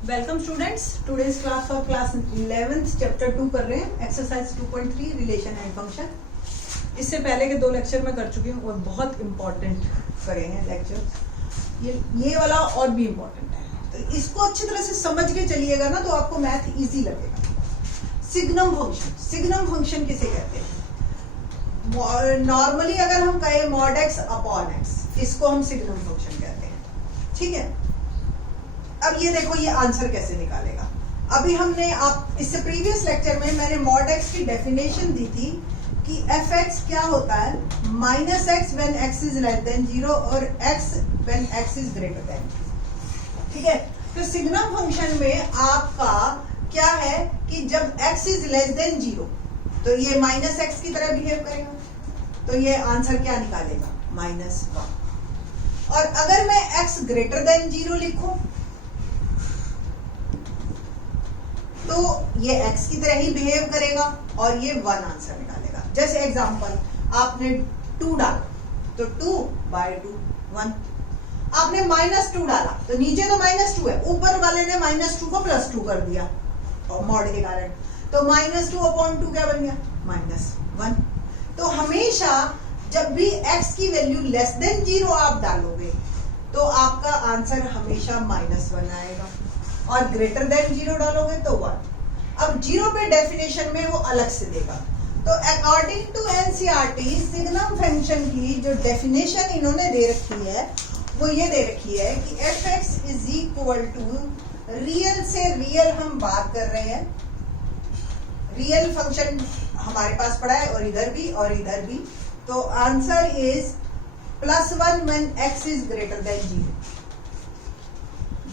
Welcome students, today's class for class 11th chapter 2 कर रहे हैं, एक्सरसाइज 2.3 रिलेशन एंड फंक्शन। इससे पहले के 2 लेक्चर मैं कर चुकी हूँ और बहुत इंपॉर्टेंट करे हैं लेक्चर। ये वाला और भी इम्पोर्टेंट है, तो इसको अच्छी तरह से समझ के चलिएगा ना तो आपको मैथ इजी लगेगा। सिग्नम फंक्शन, सिग्नम फंक्शन किसे कहते हैं? नॉर्मली अगर हम कहें मॉड एक्स अपॉन एक्स, इसको हम सिग्नम फंक्शन कहते हैं। ठीक है, अब ये देखो ये आंसर कैसे निकालेगा। अभी हमने आप इससे प्रीवियस लेक्चर में मैंने मॉड एक्स की डेफिनेशन दी थी कि एफ एक्स क्या होता है, minus x when x is less than 0 और x when x is greater than. ठीक है, तो सिग्नम फंक्शन में आपका क्या है कि जब एक्स इज लेस देन 0 तो ये माइनस एक्स की तरह बिहेव करेगा, तो ये आंसर क्या निकालेगा, -1। और अगर मैं एक्स ग्रेटर देन 0 लिखूं तो ये x की तरह ही बिहेव करेगा और ये 1 आंसर निकालेगा। जैसे एग्जांपल, आपने 2 डाला तो 2/2 1। आपने -2 डाला तो नीचे तो -2 है, ऊपर वाले ने -2 को +2 कर दिया और मॉड के कारण, तो -2/2 क्या बन गया, -1। तो हमेशा जब भी x की वैल्यू लेस देन 0 आप डालोगे तो आपका आंसर हमेशा -1 आएगा, और ग्रेटर देन 0 डालोगे तो 1। अब 0 पे डेफिनेशन में वो अलग से देगा। तो according to NCERT signum function की जो डेफिनेशन इन्होंने दे रखी है वो ये दे रखी है कि f x is equal to, real से रियल हम बात कर रहे हैं, रियल फंक्शन हमारे पास पड़ा है और इधर भी, तो answer is +1 when x is greater than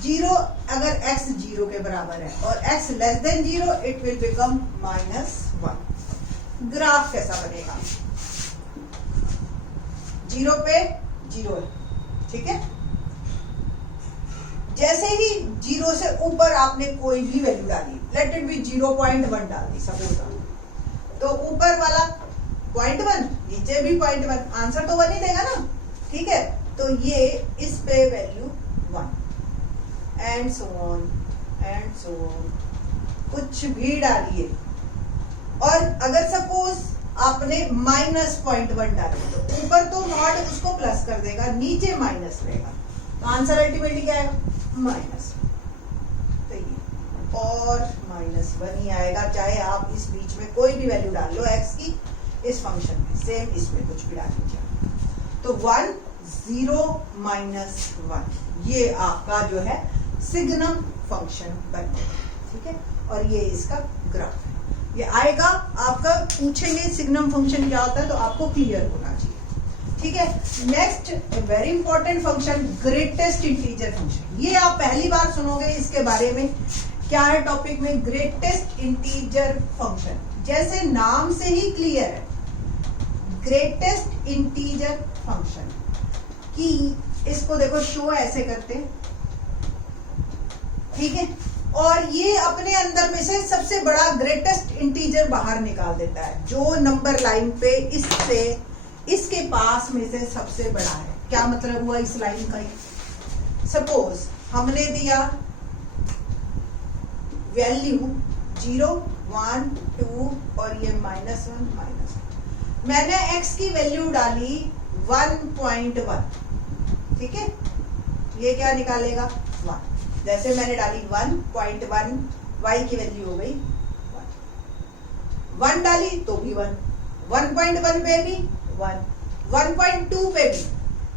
0। अगर x 0 के बराबर है और x less than 0 it will become -1। Graph कैसा बनेगा, 0 पे 0 है, ठीक है। जैसे ही 0 से ऊपर आपने कोई भी वैल्यू डाली, लेट इट बी 0.1 डाल दी सपोज, तो ऊपर वाला 0.1, नीचे भी 0.1, आंसर तो 1 ही देगा ना, ठीक है। तो ये इस पे वैल्यू 1 एंड सो ऑन, कुछ भी डालिए। और अगर सपोज आपने -0.1 डाली तो ऊपर तो मॉड उसको प्लस कर देगा, नीचे माइनस रहेगा, तो आंसर अल्टीमेटली क्या आएगा, -1। तो ये और -1 ही आएगा, चाहे आप इस बीच में कोई भी वैल्यू डाल लो x की, इस फंक्शन में सेम इसमें कुछ भी डाल लीजिए। तो 1 0 -1 ये आपका जो है सिग्नम फंक्शन बन गया, ठीक है। और ये इसका ग्राफ है, ये आएगा आपका, पूछेंगे सिग्नम फंक्शन क्या होता है तो आपको क्लियर होना चाहिए, ठीक है। Next very important function, greatest integer function. ये आप पहली बार सुनोगे इसके बारे में। क्या है टॉपिक में, ग्रेटेस्ट इंटीजर फंक्शन। जैसे नाम से ही क्लियर है, ग्रेटेस्ट इंटीजर फंक्शन की, इसको देखो शो ऐसे करते हैं, ठीक है। और ये अपने अंदर में से सबसे बड़ा ग्रेटेस्ट इंटीजर बाहर निकाल देता है, जो नंबर लाइन पे इससे इसके पास में से सबसे बड़ा है। क्या मतलब हुआ इस लाइन का, सपोज हमने दिया वैल्यू 0 1 2 और ये -1 मैंने x की वैल्यू डाली 1.1, ठीक है। ये क्या निकालेगा, 1। जैसे मैंने डाली 1.1, y की वैल्यू हो गई 1 डाली तो भी 1, 1.1 पे भी 1, 1.2 पे भी,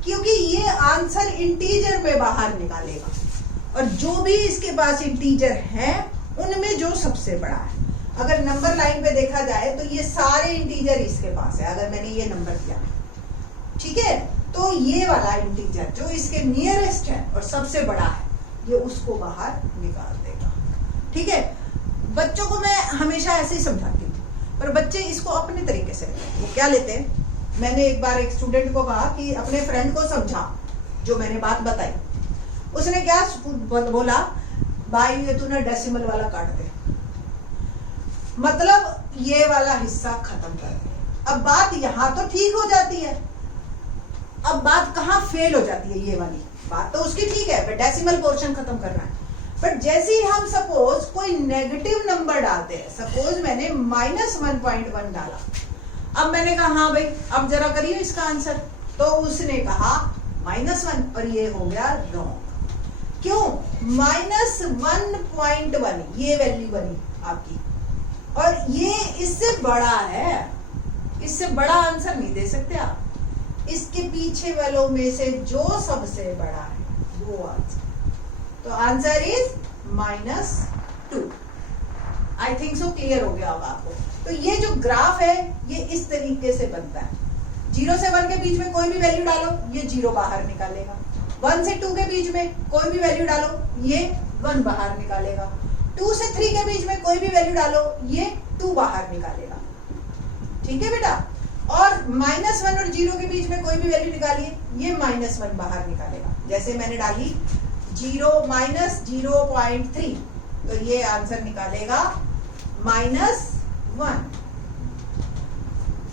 क्योंकि ये आंसर इंटीजर में बाहर निकालेगा, और जो भी इसके पास इंटीजर है उनमें जो सबसे बड़ा है। अगर नंबर लाइन पे देखा जाए तो ये सारे इंटीजर इसके पास है, अगर मैंने ये नंबर दिया, ठीक है, तो ये वाला इंटीजर जो इसके नियरेस्ट है और सबसे बड़ा है, ये उसको बाहर निकाल देगा, ठीक है। बच्चों को मैं हमेशा ऐसे ही समझाती हूँ, पर बच्चे इसको अपने तरीके से लेते हैं। वो क्या लेते हैं, मैंने एक बार एक स्टूडेंट को कहा कि अपने फ्रेंड को समझा जो मैंने बात बताई। उसने क्या बोला, भाई ये तूने डेसिमल वाला काट दे, मतलब ये वाला हिस्सा खत्म कर दे। अब बात यहाँ तो ठीक हो जाती है, अब बात कहाँ फेल हो जाती है, ये वाली बात तो उसकी ठीक है, डेसिमल पोर्शन खत्म करना है। बट जैसे ही हम सपोज कोई नेगेटिव नंबर डालते हैं, सपोज मैंने -1.1 डाला, अब मैंने कहा हाँ भाई अब जरा करिए इसका आंसर, तो उसने कहा -1 और ये हो गया रॉन्ग। क्यों? -1.1 ये वैल्यू बनी आपकी और ये इससे बड़ा है, इससे बड़ा आंसर नहीं दे सकते आप। इसके पीछे वालों में से जो सबसे बड़ा है वो आंसर, तो answer is -2। I think so clear हो गया होगा आपको। तो ये जो ग्राफ है ये इस तरीके से बनता है। 0 से 1 के बीच में कोई भी वैल्यू डालो ये 0 बाहर निकालेगा, 1 से 2 के बीच में कोई भी वैल्यू डालो ये 1 बाहर निकालेगा, 2 से 3 के बीच में कोई भी वैल्यू डालो ये 2 बाहर निकालेगा। ठीक है बेटा? और -1 और 0 के बीच में कोई भी वैल्यू निकालिए ये -1 बाहर निकालेगा। जैसे मैंने डाली 0-0.3 तो ये आंसर निकालेगा -1।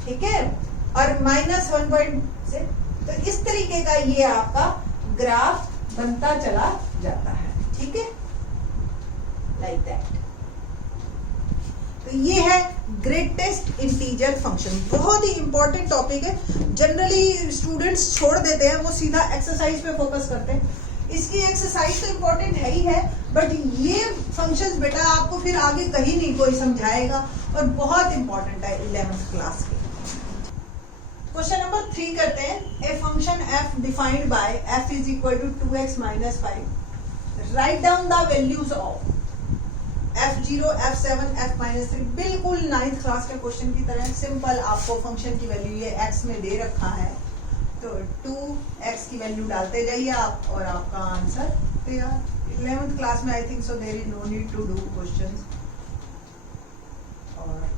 ठीक है? और -1 से तो इस तरीके का ये आपका ग्राफ बनता चला जाता है। ठीक है? Like that. तो ये है ग्रेटेस्ट इंटीजर फंक्शन। बहुत ही इंपॉर्टेंट टॉपिक है, जनरली स्टूडेंट्स छोड़ देते हैं, वो सीधा एक्सरसाइज पे फोकस करते हैं। इसकी एक्सरसाइज तो इंपॉर्टेंट है ही है, बट ये फंक्शंस बेटा आपको फिर आगे कहीं नहीं कोई समझाएगा और बहुत इंपॉर्टेंट है 11th क्लास के। क्वेश्चन नंबर 3 करते हैं। A function f defined by f is equal to 2x minus 5, write down the values of f0, f7, f minus 3। बिल्कुल 9th क्लास के क्वेश्चन की तरह सिंपल। आपको फंक्शन की वैल्यू ये x में दे रखा है तो 2x की वैल्यू डालते जाइए आप और आपका आंसर तैयार। 11th क्लास में I think so there is no need to do questions, और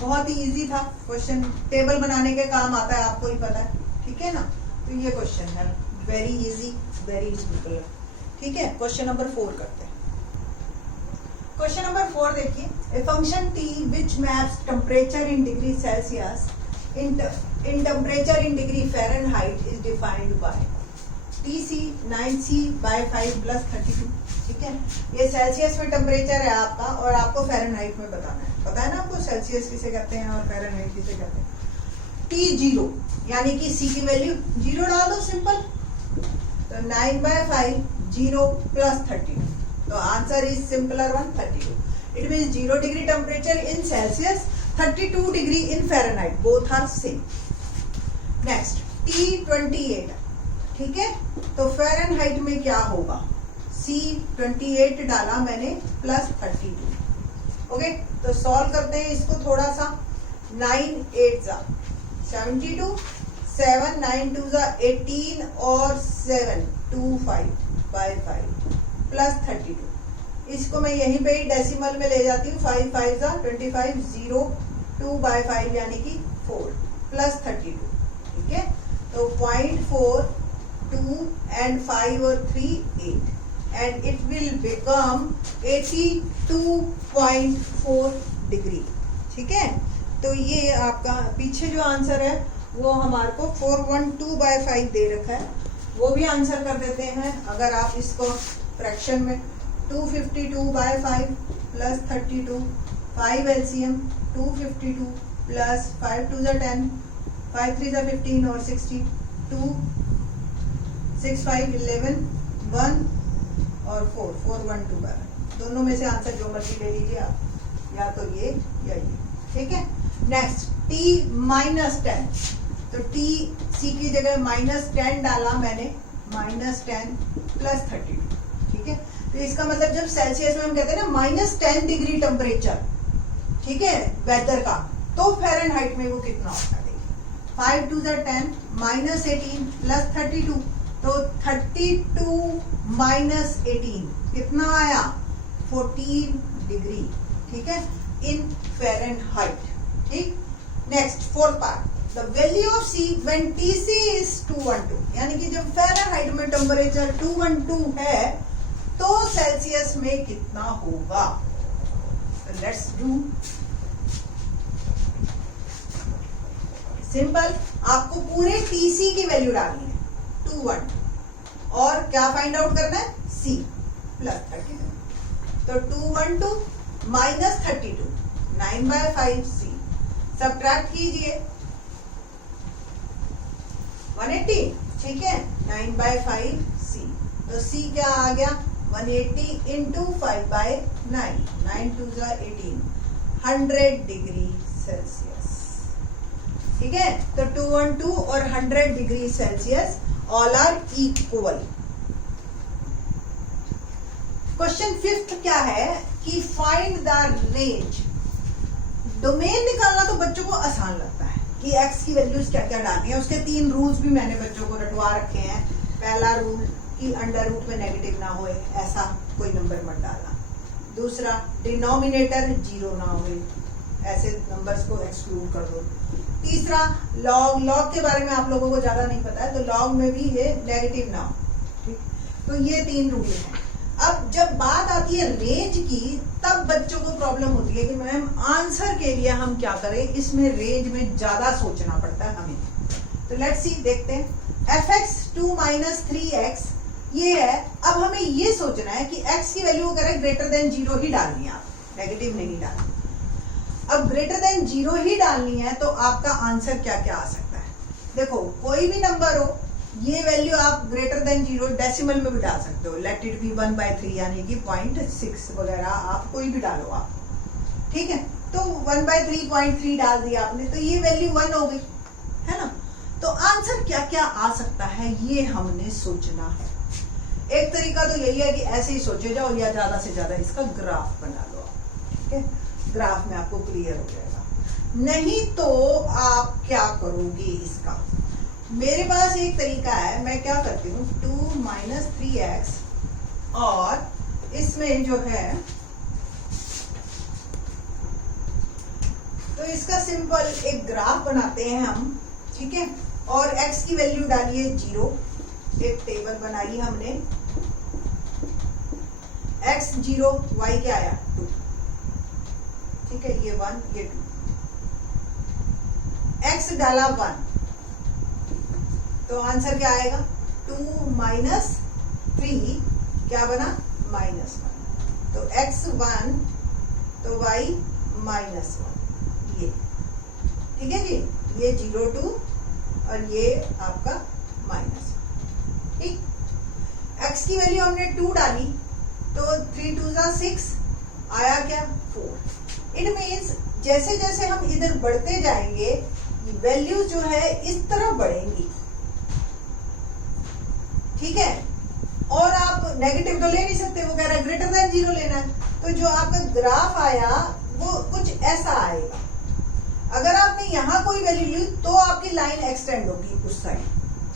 बहुत ही इजी था क्वेश्चन। टेबल बनाने के काम आता है, आपको ही पता है। ठीक है ना? तो ये क्वेश्चन है वेरी इजी, वेरी सिंपल। ठीक है? क्वेश्चन नंबर 4 करते हैं। क्वेश्चन नंबर 4 देखिए। A function t which maps temperature in degree Celsius in temperature in degree Fahrenheit is defined by TC 9C/5 plus 32। ठीक है? ये सेल्सियस में टेम्परेचर है आपका और आपको फ़ारेनहाइट में बताना है। पता है ना आपको सेल्सियस किसे कहते हैं और फ़ारेनहाइट किसे कहते हैं। T0 यानी कि C की वैल्यू 0 डाल दो सिंपल, तो 9/5 0 plus 32, तो answer is simpler one 32। It means 0 degree temperature in Celsius, 32 degree in Fahrenheit, both are same. Next T28। ठीक है? तो फ़ारेनहाइट में क्या होगा? C28 डाला मैंने प्लस 32। ओके, तो सॉल्व करते हैं इसको थोड़ा सा। 9 8 72, 7 9 2 18 और 7 2 5/5 प्लस 32। इसको मैं यहीं पे ही डेसिमल में ले जाती हूँ। 5 5 25 0 2/5 यानी कि 4 प्लस 32। ठीक है? तो 0.4 2 and 5 और 3 8 and it will become 82.4 degree. ठीक है? तो ये आपका पीछे जो आंसर है वो हमारे को 412/5 दे रखा है, वो भी आंसर कर देते हैं। अगर आप इसको फ्रैक्शन में 252/5 प्लस 32, 5 LCM 252 प्लस 5 2 10, 5 3 15 और 60, 2 6 5 11 1 और 4 412। दोनों में से आंसर जो मर्जी ले लीजिए आप, या तो ये या ये। ठीक है? नेक्स्ट T -10, तो T C की जगह -10 डाला मैंने, -10 प्लस 32। ठीक है? तो इसका मतलब जब सेल्सियस में हम कहते हैं ना -10 डिग्री टेम्परेचर, ठीक है, वेदर का, तो फ़ारेनहाइट में वो कितना होता है? देखिए 5 2 10 -18 प्लस 32, तो 32 माइनस 18 कितना आया? 14 डिग्री। ठीक है? इन फ़ारेनहाइट। ठीक? Next 4th part, the value of C when TC is 212, यानी कि जब फ़ारेनहाइट में टेम्परेचर 212 है तो सेल्सियस में कितना होगा? Let's do simple. आपको पूरे TC की वैल्यू डालनी है 212 और क्या फाइंड आउट करना है? C C plus 32। तो 212 माइनस 32 9/5 सी। सबट्रैक्ट कीजिए 180, ठीक है, 9/5 सी। तो सी क्या आ गया 180 इंटू 5/9, 9 2 18, 100 डिग्री सेल्सियस। ठीक है, तो 212 और 100 degree Celsius all are equal. Question 5th क्या है कि फाइंड द रेंज। डोमेन निकालना तो बच्चों को आसान लगता है कि x की वैल्यूज क्या क्या डालनी है। उसके 3 रूल्स भी मैंने बच्चों को रटवा रखे हैं। पहला रूल कि अंडर रूट में नेगेटिव ना हो, ऐसा कोई नंबर मत डालना। दूसरा, डिनोमिनेटर 0 ना हो, ऐसे नंबर्स को एक्सक्लूड कर दो। तीसरा, लॉग के बारे में आप लोगों को ज्यादा नहीं पता है, तो लॉग में भी ये नेगेटिव ना हो। ठीक, तो ये 3 रूल हैं। अब जब बात आती है रेंज की, तब बच्चों को प्रॉब्लम होती है कि मैम आंसर के लिए हम क्या करें, इसमें रेंज में ज्यादा सोचना पड़ता है हमें। तो लेट्स सी, देखते हैं। fx 2 माइनस 3x ये है। अब हमें ये सोचना है कि x की वैल्यू अगर ग्रेटर देन 0 ही डालनी है, आप नेगेटिव नहीं डालनी। अब ग्रेटर देन 0 ही डालनी है तो आपका आंसर क्या क्या आ सकता है। देखो, कोई भी नंबर हो, ये वैल्यू आप ग्रेटर देन 0 डेसिमल में भी डाल सकते हो। लेट इट बी 1/3 यानी कि 0.6 वगैरह, आप कोई भी डालो आप। ठीक है, तो 1/3 0.3 डाल दिया आपने, तो ये वैल्यू 1 हो गई, है ना। तो आंसर क्या क्या आ सकता है ये हमने सोचना है। एक तरीका तो यही है कि ऐसे ही सोचे जाओ, या ज्यादा से ज्यादा इसका ग्राफ बना लो आप। ठीक है, ग्राफ में आपको क्लियर हो जाएगा। नहीं तो आप क्या करोगे इसका, मेरे पास एक तरीका है। मैं क्या करती हूँ, 2 माइनस 3x और इसमें जो है, तो इसका सिंपल एक ग्राफ बनाते हैं हम। ठीक है, और x की वैल्यू डालिए 0। एक टेबल बनाई हमने, x 0, y क्या आया 2। ठीक है, ये 1 ये 2। x डाला 1 तो आंसर क्या आएगा 2 माइनस 3 क्या बना -1। तो x 1 तो y -1, ये ठीक है जी। ये 0 2 और ये आपका -1। ठीक, x की वैल्यू हमने 2 डाली तो 3 2 6 आया क्या 4। इट मीन्स जैसे जैसे हम इधर बढ़ते जाएंगे वैल्यू जो है इस तरफ बढ़ेंगी। ठीक है, और आप नेगेटिव तो ले नहीं सकते, वो कह रहा है ग्रेटर देन 0 लेना है। तो जो आपका ग्राफ आया वो कुछ ऐसा आएगा। अगर आपने यहाँ कोई वैल्यू ली तो आपकी लाइन एक्सटेंड होगी उस साइड।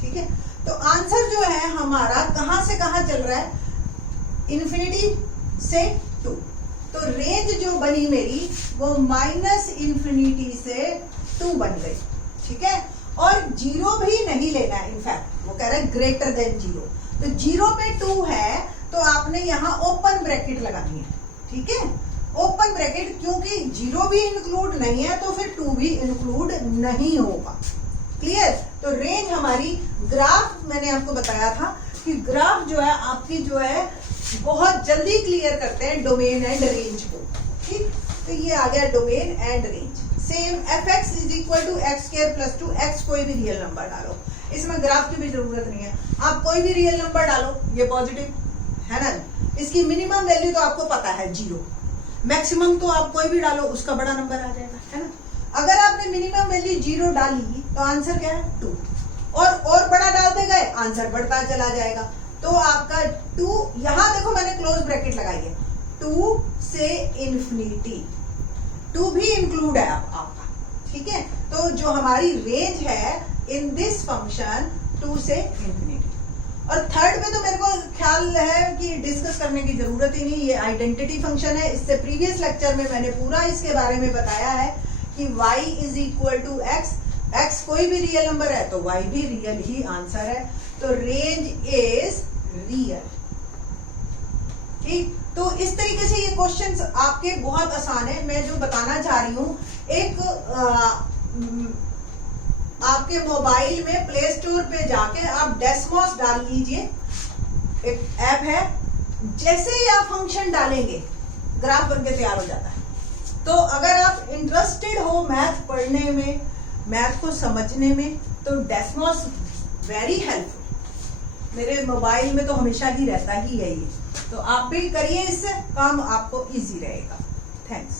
ठीक है, तो आंसर जो है हमारा कहां से कहां चल रहा है, इन्फिनिटी से 2। तो रेंज जो बनी मेरी वो -इन्फिनिटी से 2 बन गई। ठीक है, और 0 भी नहीं लेना है, इनफैक्ट वो कह रहा है ग्रेटर देन 0। तो 0 पे 2 है तो आपने यहाँ ओपन ब्रैकेट लगानी है। ठीक है, ओपन ब्रैकेट, क्योंकि 0 भी इंक्लूड नहीं है तो फिर 2 भी इंक्लूड नहीं होगा। क्लियर। तो रेंज हमारी, ग्राफ मैंने आपको बताया था कि ग्राफ जो है आपकी जो है बहुत जल्दी क्लियर करते हैं डोमेन एंड रेंज को। ठीक, तो ये आ गया domain and range. Same fx = x² + 2, x कोई भी रियल नंबर डालो, इसमें ग्राफ की भी जरूरत नहीं है। आप कोई भी रियल नंबर डालो, ये पॉजिटिव है ना। इसकी मिनिमम वैल्यू तो आपको पता है 0, मैक्सिमम तो आप कोई भी डालो उसका बड़ा नंबर आ जाएगा, है ना। अगर आपने मिनिमम वैल्यू 0 डाली तो आंसर क्या है 2, और बड़ा डालते गए आंसर बढ़ता चला जाएगा। तो आपका 2, यहां देखो मैंने क्लोज ब्रैकेट लगाई है, 2 से इन्फिनिटी, 2 भी इंक्लूड है आपका। ठीक है, तो जो हमारी रेंज है इन दिस फंक्शन 2 से इन्फिनिटी। और थर्ड में तो मेरे को ख्याल है कि डिस्कस करने की जरूरत ही नहीं, ये आइडेंटिटी फंक्शन है। इससे प्रीवियस लेक्चर में मैंने पूरा इसके बारे में बताया है कि y = x, x कोई भी रियल नंबर है तो y भी रियल ही आंसर है। तो रेंज इज रियल। ठीक, तो इस तरीके से ये क्वेश्चंस आपके बहुत आसान है। मैं जो बताना चाह रही हूँ, एक आपके मोबाइल में प्ले स्टोर पे जाके आप डेस्मॉस डाल लीजिए, एक ऐप है जैसे ही आप फंक्शन डालेंगे ग्राफ बनके तैयार हो जाता है। तो अगर आप इंटरेस्टेड हो मैथ पढ़ने में, मैथ को समझने में, तो डेस्मोस वेरी हेल्पफुल। मेरे मोबाइल में तो हमेशा ही रहता ही है ये, तो आप भी करिए, इससे काम आपको इजी रहेगा। थैंक्स।